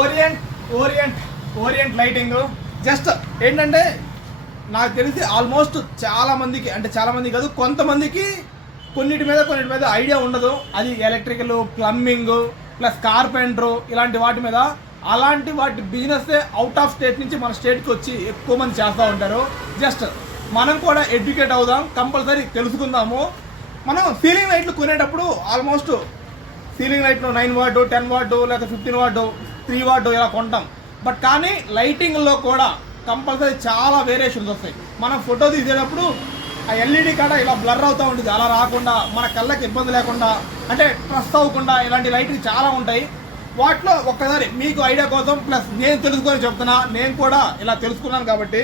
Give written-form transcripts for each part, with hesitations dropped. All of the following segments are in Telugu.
Orient orient orient lighting just ఏంటంటే నాకు తెలిసి ఆల్మోస్ట్ చాలామందికి, అంటే చాలామంది కాదు కొంతమందికి కొన్నిటి మీద ఐడియా ఉండదు. అది ఎలక్ట్రికల్, ప్లంబింగ్ ప్లస్ కార్పెంటరు ఇలాంటి వాటి మీద. అలాంటి వాటి బిజినెస్ అవుట్ ఆఫ్ స్టేట్ నుంచి మన స్టేట్కి వచ్చి ఎక్కువ మంది చేస్తూ ఉంటారు. జస్ట్ మనం కూడా ఎడ్యుకేట్ అవుదాం, కంపల్సరీ తెలుసుకుందాము. మనం సీలింగ్ లైట్లు కొనేటప్పుడు ఆల్మోస్ట్ సీలింగ్ లైట్లు 9 వాట్ 10 వాట్ లేకపోతే 15 వాట్ 3 వాట్ ఇలా కొంటాం. బట్ కానీ లైటింగ్లో కూడా కంపల్సరీ చాలా వేరియేషన్స్ వస్తాయి. మనం ఫోటో తీసేటప్పుడు ఆ ఎల్ఈడి కాడ ఇలా బ్లర్ అవుతూ ఉంటుంది. అలా రాకుండా మన కళ్ళకి ఇబ్బంది లేకుండా, అంటే ట్రస్ అవ్వకుండా ఇలాంటి లైట్లు చాలా ఉంటాయి. వాటిలో ఒక్కసారి మీకు ఐడియా కోసం ప్లస్ నేను తెలుసుకొని చెప్తున్నా. నేను కూడా ఇలా తెలుసుకున్నాను కాబట్టి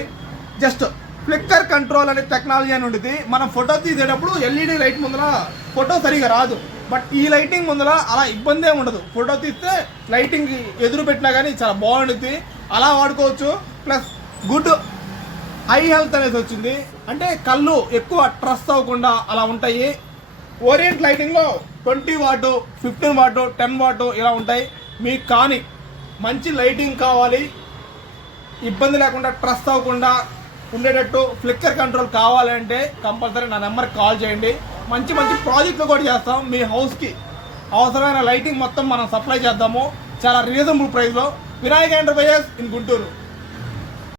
జస్ట్ ఫ్లిక్కర్ కంట్రోల్ అనే టెక్నాలజీ అని ఉంటుంది. మనం ఫోటో తీసేటప్పుడు ఎల్ఈడి లైట్ ముందర ఫోటో సరిగా రాదు. బట్ ఈ లైటింగ్ ముందర అలా ఇబ్బంది ఏమి ఉండదు. ఫోటో తీస్తే లైటింగ్ ఎదురు పెట్టినా కానీ చాలా బాగుంటుంది, అలా వాడుకోవచ్చు. ప్లస్ గుడ్ ఐ హెల్త్ అనేది వచ్చింది, అంటే కళ్ళు ఎక్కువ ట్రస్ అవ్వకుండా అలా ఉంటాయి. ఓరియంట్ లైటింగ్లో 20 వాట్ 15 వాట్ 10 వాట్ ఇలా ఉంటాయి. మీకు కానీ మంచి లైటింగ్ కావాలి, ఇబ్బంది లేకుండా ట్రస్ అవ్వకుండా ఉండేటట్టు ఫ్లిక్కర్ కంట్రోల్ కావాలంటే కంపల్సరీ నా నెంబర్కి కాల్ చేయండి. మంచి మంచి ప్రాజెక్టులు కూడా చేస్తాం. మీ హౌస్కి అవసరమైన లైటింగ్ మొత్తం మనం సప్లై చేద్దాము చాలా రీజనబుల్ ప్రైస్లో. Vinayaka enterprises in Guntur.